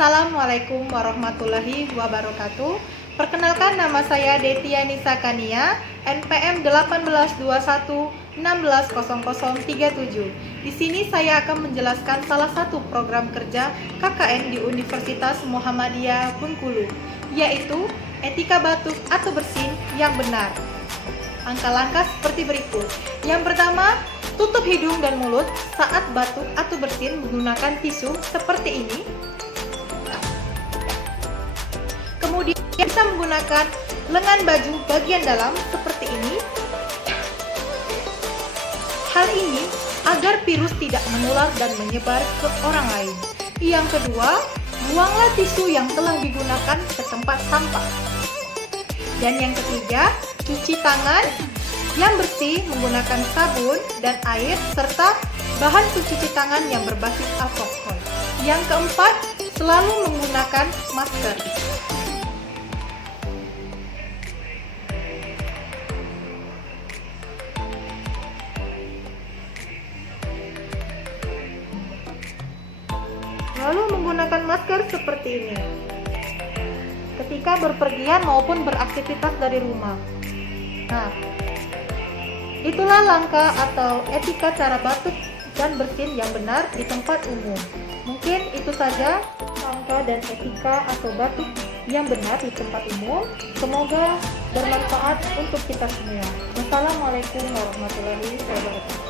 Assalamualaikum warahmatullahi wabarakatuh. Perkenalkan, nama saya Detia Nisa Kania, NPM 1821160037. Di sini saya akan menjelaskan salah satu program kerja KKN di Universitas Muhammadiyah Bengkulu, yaitu etika batuk atau bersin yang benar. Langkah-langkah seperti berikut. Yang pertama, tutup hidung dan mulut saat batuk atau bersin menggunakan tisu seperti ini. Kemudian kita menggunakan lengan baju bagian dalam seperti ini. Hal ini agar virus tidak menular dan menyebar ke orang lain. Yang kedua, buanglah tisu yang telah digunakan ke tempat sampah. Dan yang ketiga, cuci tangan yang bersih menggunakan sabun dan air serta bahan pencuci tangan yang berbasis alkohol. Yang keempat, selalu menggunakan masker. Lalu menggunakan masker seperti ini ketika berpergian maupun beraktivitas dari rumah. Nah, itulah langkah atau etika cara batuk dan bersin yang benar di tempat umum. Mungkin itu saja langkah dan etika atau batuk yang benar di tempat umum. Semoga bermanfaat untuk kita semua. Wassalamualaikum warahmatullahi wabarakatuh.